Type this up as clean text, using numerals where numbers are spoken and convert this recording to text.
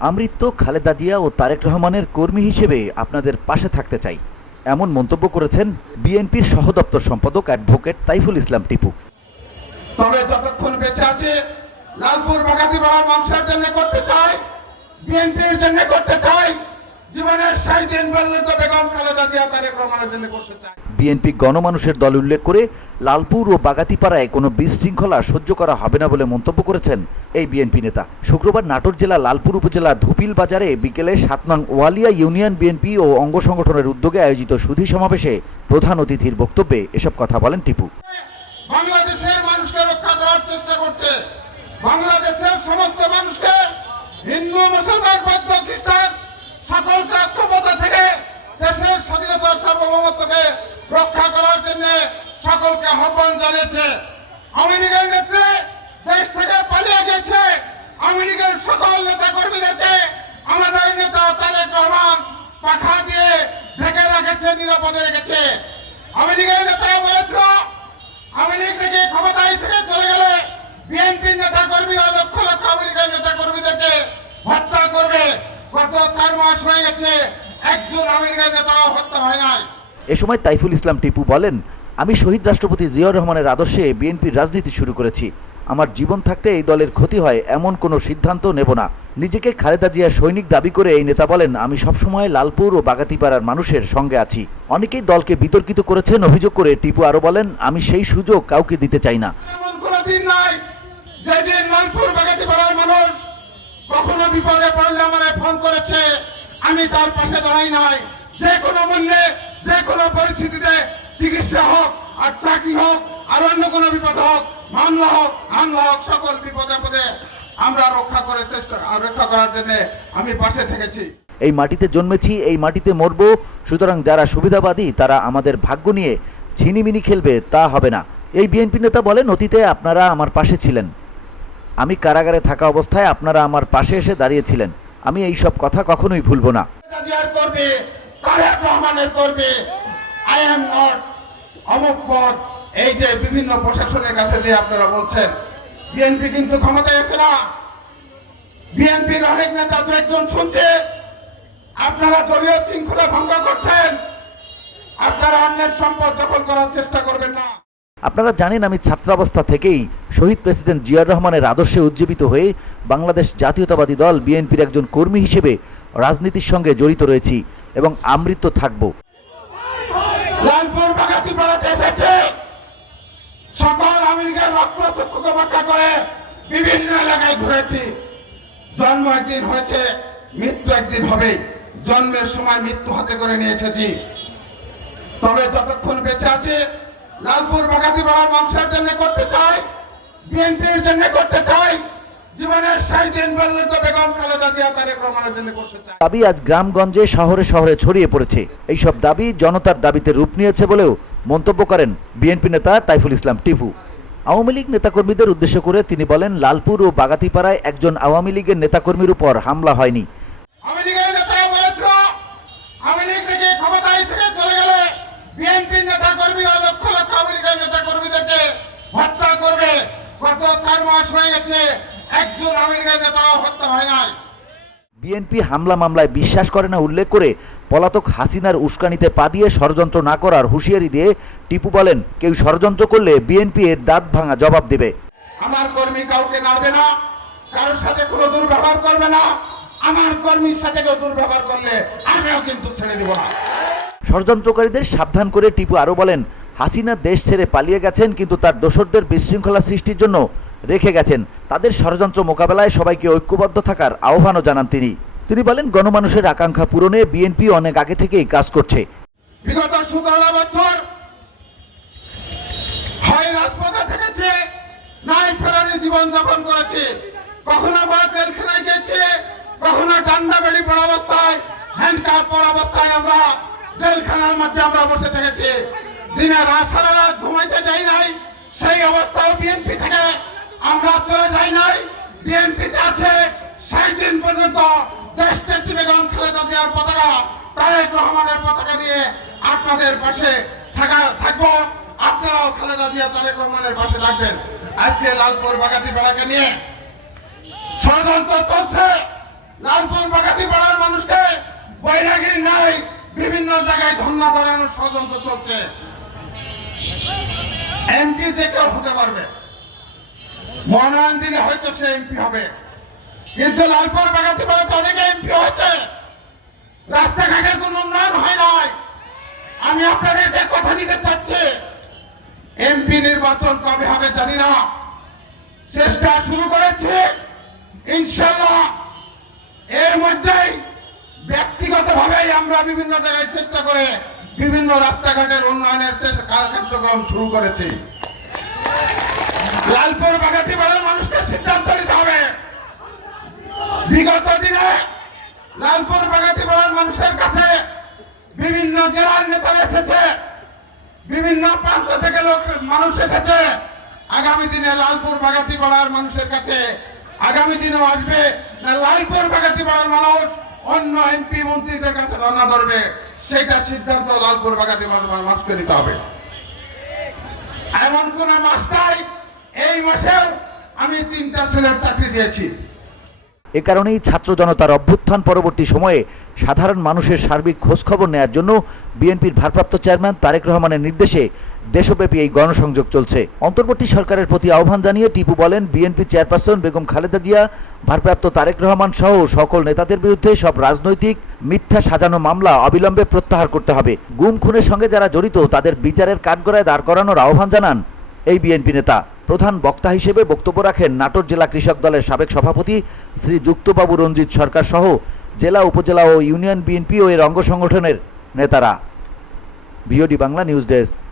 আমৃত্য খালেদা জিয়া ও তারেক রহমানের কর্মী হিসেবে আপনাদের পাশে থাকতে চাই, এমন মন্তব্য করেছেন বিএনপির সহদপ্তর সম্পাদক অ্যাডভোকেট তাইফুল ইসলাম টিপু। তবে যতক্ষণ বেঁচে আছি লালপুর বাগাতিপাড়ার মানুষের জন্য করতে চাই, বিএনপির জন্য করতে চাই, জীবনের ৬০ দিন পর্যন্ত বেগম খালেদা জিয়া তারেক রহমানের জন্য করতে চাই। বিএনপি গণমানুষের দল উল্লেখ করে লালপুর ও বাগাতিপাড়ায় কোনো বিশৃঙ্খলা সহ্য করা হবে না বলে মন্তব্য করেছেন এই বিএনপি নেতা। শুক্রবার নাটোর জেলা লালপুর উপজেলা ধুপিল বাজারে বিকেলে ৭ নং ওয়ালিয়া ইউনিয়ন বিএনপি ও অঙ্গ সংগঠনের উদ্যোগে আয়োজিত সুধী সমাবেশে প্রধান অতিথির বক্তব্যে এসব কথা বলেন টিপু। বাংলাদেশের মানুষকে রক্ষা করার চেষ্টা করছে, বাংলাদেশের সমস্ত মানুষকে, হিন্দু মুসলমান বৌদ্ধ খ্রিস্টান সকলকে ক্ষমতা থেকে দেশের স্বাধীনতা সার্বভৌমত্বকে রক্ষা করার জন্য সকলকে আহ্বান জানিয়েছে। আওয়ামী লীগের নেত্রী দেশ থেকে পালিয়ে গেছে, আওয়ামী লীগের সকল নেতা কর্মীদেরকে আমাদের নেতা তারেক রহমান পাখা দিয়ে ঢেকে রেখেছে, নিরাপদে রেখেছে। আওয়ামী লীগের নেতারা বলেছিল আওয়ামী লীগ থেকে ক্ষমতায় থেকে চলে গেলে বিএনপি নেতা কর্মীরা লক্ষ লক্ষ আওয়ামী লীগের নেতা কর্মীদেরকে হত্যা করবে। গত ৪ মাস হয়ে গেছে, একজন আওয়ামী লীগের নেতাও হত্যা হয় নাই। এ সময় তাইফুল ইসলাম টিপু বলেন, আমি শহীদ রাষ্ট্রপতি জিয়াউর রহমানের আদর্শে বিএনপির রাজনীতি শুরু করেছি। আমার জীবন থাকতে এই দলের ক্ষতি হয় এমন কোনো সিদ্ধান্ত নেব না। নিজেকে খালেদা জিয়া সৈনিক দাবি করে এই নেতা বলেন, আমি সবসময় লালপুর ও বাগাতিপাড়ার মানুষের সঙ্গে আছি। অনেকেই দলকে বিতর্কিত করেছেন অভিযোগ করে টিপু আরো বলেন, আমি সেই সুযোগ কাউকে দিতে চাই না। এমন কোনো দিন নাই যেদিন লালপুর বাগাতিপাড়ার মানুষ কখনো বিপদে পড়লে আমারে ফোন করেছে, আমি তার পাশে দাঁড়াই নাই। যে কোনো মূল্যে, যে কোনো পরিস্থিতিতে, চিকিৎসা হোক আর চাকরি হোক আর অন্য কোনো বিপদ হোক, মামলা হোক হামলা হোক, সকল বিপদে পদে আমরা রক্ষা করার জন্য আমি পাশে থেকেছি। এই মাটিতে জন্মেছি, এই মাটিতে মরব, সুতরাং যারা সুবিধাবাদী তারা আমাদের ভাগ্য নিয়ে ছিনিমিনি খেলবে, তা হবে না। এই বিএনপি নেতা বলেন, অতীতে আপনারা আমার পাশে ছিলেন, আমি কারাগারে থাকা অবস্থায় আপনারা আমার পাশে এসে দাঁড়িয়েছিলেন, আমি এই সব কথা কখনোই ভুলব না। এই যে বিভিন্ন প্রশাসনের কাছে যে আপনারা বলছেন বিএনপি কিন্তু ক্ষমতায় আছে না, বিএনপির অনেক নেতা দু একজন শুনছে আপনারা দলীয় শৃঙ্খলা ভঙ্গ করছেন, আপনারা অন্যের সম্পদ দখল করার চেষ্টা করবেন না। আপনারা জানেন, আমি ছাত্রাবস্থা থেকেই শহীদ প্রেসিডেন্ট জিয়াউর রহমানের আদর্শে উজ্জীবিত হয়ে বাংলাদেশ জাতীয়তাবাদী দল বিএনপির একজন কর্মী হিসেবে রাজনীতির সঙ্গে জড়িত রয়েছি এবং আমৃত্য থাকব। লালপুর বাগাতিপাড়াতে এসেছে সকল আওয়ামী লীগের রক্তচক্ষুকে রক্ষা করে বিভিন্ন এলাকায় ঘুরেছি। জন্ম একদিন হয়েছে, মৃত্যু একদিন হবে, জন্মের সময় মৃত্যু হাতে করে নিয়ে এসেছি। তবে যতক্ষণ বেঁচে আছি লালপুর বাগাতিপাড়ার মানুষের জন্য করতে চাই, বিএনপির জন্য করতে চাই, জীবনের ৬০ দিন পর্যন্ত বেগম খালেদা জিয়া তারেক রহমানের জন্য করতে চাই। দাবি আজ গ্রামগঞ্জে শহরে শহরে ছড়িয়ে পড়েছে। এইসব দাবি জনতার দাবিতে রূপ নিয়েছে বলেও মন্তব্য করেন বিএনপি নেতা তাইফুল ইসলাম টিপু। আওয়ামী লীগ নেতাকর্মীদের উদ্দেশ্য করে তিনি বলেন, লালপুর ও বাগাতিপাড়ায় একজন আওয়ামী লীগের নেতাকর্মীর উপর হামলা হয়নি। আওয়ামী লীগের নেতারা বলেছিল আওয়ামী লীগ থেকে ক্ষমতায় থেকে চলে গেলে বিএনপি নেতা কর্মীরা লক্ষ লক্ষ আওয়ামী লীগের নেতা কর্মীদেরকে হত্যা করবে। গত ৪ মাস হয়ে গেছে, একজন আওয়ামী লীগের নেতাও হত্যা হয় নাই। বিএনপি হামলা মামলায় বিশ্বাস করে না উল্লেখ করে পলাতক হাসিনার উস্কানিতে পা দিয়ে ষড়যন্ত্র না করার হুঁশিয়ারি দিয়ে টিপু বলেন, কেউ ষড়যন্ত্র করলে বিএনপি এর দাঁত ভাঙা জবাব দেবে। আমার কর্মী কাউকে নাড়বে না, কারোর সাথে কোনো দুর্ব্যবহার করবে না, আমার কর্মীর সাথে কেউ দুর্ব্যবহার করলে আমিও কিন্তু ছেড়ে দেব না। ষড়যন্ত্রকারীদের সাবধান করে টিপু আরও বলেন, হাসিনা দেশ ছেড়ে পালিয়ে গেছেন, কিন্তু তার দোসরদের বিশৃঙ্খলা সৃষ্টির জন্য রেখে গেছেন। তাদের ষড়যন্ত্র মোকাবেলায় সবাইকে ঐক্যবদ্ধ থাকার আহ্বানও জানান তিনি বলেন, গণমানুষের আকাঙ্ক্ষা পূরণে বিএনপি অনেক আগে থেকেই কাজ করছে। বিগত ১৭ বছর হয় রাজপথে থেকেছে, নাই ফেরানি জীবন যাপন করেছে, কখনো বা জেলখানায় গেছে, কখনো ডান্ডা বেড়ি পড়া অবস্থায়, হ্যান্ডকাপ পড়া অবস্থায় আমরা জেলখানার মধ্যে আমরা বসে থেকেছি। দিনে সারা রাত ঘুমাইতে যাই নাই, সেই অবস্থায় বিএনপি থেকে আমরা চলে যাই নাই। বিএনপিতে আছে ৬০ দিন পর্যন্ত দেশ নেত্রী বেগম খালেদা জিয়ার পতাকা, তারেক রহমানের পতাকা দিয়ে আপনাদের পাশে থাকবো। আপনারাও খালেদা জিয়া তারেক রহমানের পাশে থাকবেন। আজকে লালপুর বাগাতিপাড়াকে নিয়ে ষড়যন্ত্র চলছে, লালপুর বাগাতি পাড়ার মানুষকে বৈরাগীর নাই বিভিন্ন জায়গায় ধর্ণা ধরানোর ষড়যন্ত্র চলছে। এমপি যে কেউ হতে পারবে, মনোনয়ন দিলে হয়তো সে এমপি হবে, কিন্তু লালপুর বাগাতি পাড়াতে অনেকে এমপি হয়েছে, রাস্তাঘাটের কোনো উন্নয়ন হয় নাই। আমি আপনাদেরকে কথা দিতে চাচ্ছি, এমপি নির্বাচন কবে হবে জানি না, চেষ্টা শুরু করেছি, ইনশাল্লাহ এর মধ্যেই ব্যক্তিগতভাবে আমরা বিভিন্ন জায়গায় চেষ্টা করে বিভিন্ন রাস্তাঘাটের উন্নয়নের কার্যক্রম শুরু করেছি। লালপুর বাগাতি পাড়ার মানুষকে সিদ্ধান্ত নিতে হবে। বিগত দিনে লালপুর বাগাতি পাড়ার মানুষের কাছে বিভিন্ন জেলার নেতারা এসেছে, বিভিন্ন প্রান্ত থেকে মানুষ এসেছে। আগামী দিনে লালপুর বাগাতি পাড়ার মানুষের কাছে আগামী দিনেও আসবে না লালপুর বাগাতি পাড়ার মানুষ অন্য এমপি মন্ত্রীদের কাছে ধর্ণা ধরবে, সেটা সিদ্ধান্ত লালপুর বাগাতি পাড়ার মানুষকে নিতে হবে। এমন কোন মাস নাই, এই মাসেও আমি 3টা ছেলের চাকরি দিয়েছি। এ কারণেই ছাত্র জনতার অভ্যুত্থান পরবর্তী সময়ে সাধারণ মানুষের সার্বিক খোঁজখবর নেয়ার জন্য বিএনপির ভারপ্রাপ্ত চেয়ারম্যান তারেক রহমানের নির্দেশে দেশব্যাপী এই গণসংযোগ চলছে। অন্তর্বর্তী সরকারের প্রতি আহ্বান জানিয়ে টিপু বলেন, বিএনপি চেয়ারপারসন বেগম খালেদা জিয়া, ভারপ্রাপ্ত তারেক রহমান সহ সকল নেতাদের বিরুদ্ধে সব রাজনৈতিক মিথ্যা সাজানো মামলা অবিলম্বে প্রত্যাহার করতে হবে। গুম খুনের সঙ্গে যারা জড়িত তাদের বিচারের কাঠগড়ায় দাঁড় করানোর আহ্বান জানান এই বিএনপি নেতা। প্রধান বক্তা হিসেবে বক্তব্য রাখেন নাটোর জেলা কৃষক দলের সাবেক সভাপতি শ্রী যুক্তবাবু রঞ্জিত সরকার সহ জেলা, উপজেলা ও ইউনিয়ন বিএনপি ও এর অঙ্গ সংগঠনের নেতারা। BOD Bangla news desk.